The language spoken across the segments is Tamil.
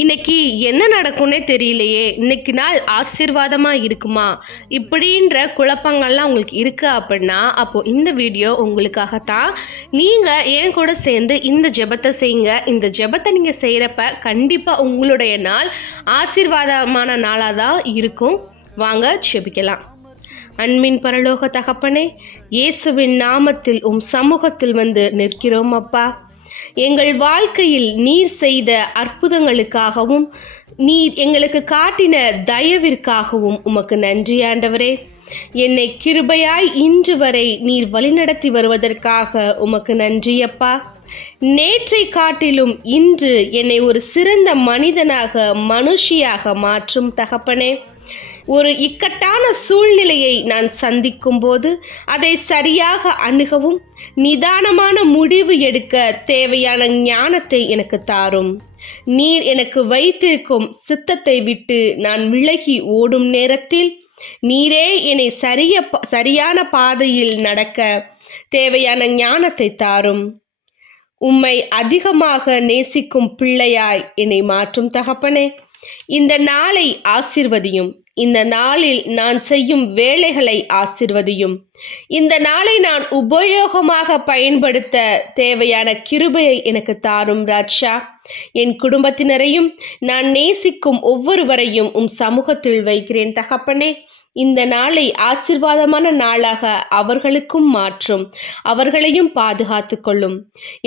இன்னைக்கு என்ன நடக்கும்னே தெரியலையே, இன்னைக்கு நாள் ஆசீர்வாதமா இருக்குமா? இப்படின்ற குழப்பங்கள்லாம் உங்களுக்கு இருக்கு அப்படின்னா, அப்போ இந்த வீடியோ உங்களுக்காகத்தான். நீங்க என் கூட சேர்ந்து இந்த ஜெபத்தை செய்யுங்க. இந்த ஜெபத்தை நீங்க செய்யறப்ப கண்டிப்பா உங்களுடைய நாள் ஆசீர்வாதமான நாளா தான் இருக்கும். வாங்க ஜெபிக்கலாம். அன்பின் பரலோக தகப்பனே, இயேசுவின் நாமத்தில் சமூகத்தில் வந்து நிற்கிறோம் அப்பா. எங்கள் வாழ்க்கையில் நீர் செய்த அற்புதங்களுக்காகவும் நீர் எங்களுக்கு காட்டின தயவிற்காகவும் உமக்கு நன்றி ஆண்டவரே. என்னை கிருபையாய் இன்று வரை நீர் வழிநடத்தி வருவதற்காக உமக்கு நன்றியப்பா. நேற்றை காட்டிலும் இன்று என்னை ஒரு சிறந்த மனிதனாக மனுஷியாக மாற்றும் தகப்பனே. ஒரு இக்கட்டான சூழ்நிலையை நான் சந்திக்கும் போது அதை சரியாக அணுகவும் நிதானமான முடிவு எடுக்க தேவையான ஞானத்தை எனக்கு தாரும். நீர் எனக்கு வைத்திருக்கும் சித்தத்தை விட்டு நான் விலகி ஓடும் நேரத்தில் நீரே என்னை சரியான பாதையில் நடக்க தேவையான ஞானத்தை தாரும். உம்மை அதிகமாக நேசிக்கும் பிள்ளையாய் என்னை மாற்றும் தகப்பனே. இந்த நாளை ஆசிர்வதியும். இந்த நாளில் நான் செய்யும் வேலைகளை ஆசிர்வதியும். இந்த நாளை நான் உபயோகமாக பயன்படுத்த தேவையான கிருபையை எனக்கு தாரும் ராஜா. என் குடும்பத்தினரையும் நான் நேசிக்கும் ஒவ்வொருவரையும் சமூகத்தில் வைக்கிறேன் தகப்பனே. இந்த நாளை ஆசீர்வாதமான நாளாக அவர்களுக்கும் மாற்றும். அவர்களையும் பாதுகாத்து கொள்ளும்.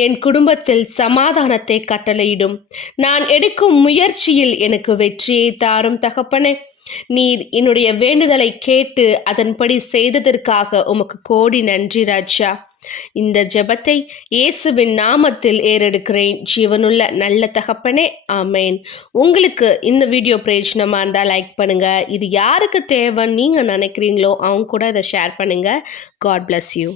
என் குடும்பத்தில் சமாதானத்தை கட்டளையிடும். நான் எடுக்கும் முயற்சியில் எனக்கு வெற்றியை தாரும் தகப்பனே. நீர் என்னுடைய வேண்டுதலை கேட்டு அதன்படி செய்ததற்காக உமக்கு கோடி நன்றி ராஜா. இந்த ஜெபத்தை இயேசுவின் நாமத்தில் ஏறெடுக்கிறேன் ஜீவனுள்ள நல்ல தகப்பனே, ஆமேன். உங்களுக்கு இந்த வீடியோ பிரயோஜனமா இருந்தா லைக் பண்ணுங்க. இது யாருக்கு தேவைன்னு நீங்க நினைக்கிறீங்களோ அவங்க கூட இதை ஷேர் பண்ணுங்க. God bless you.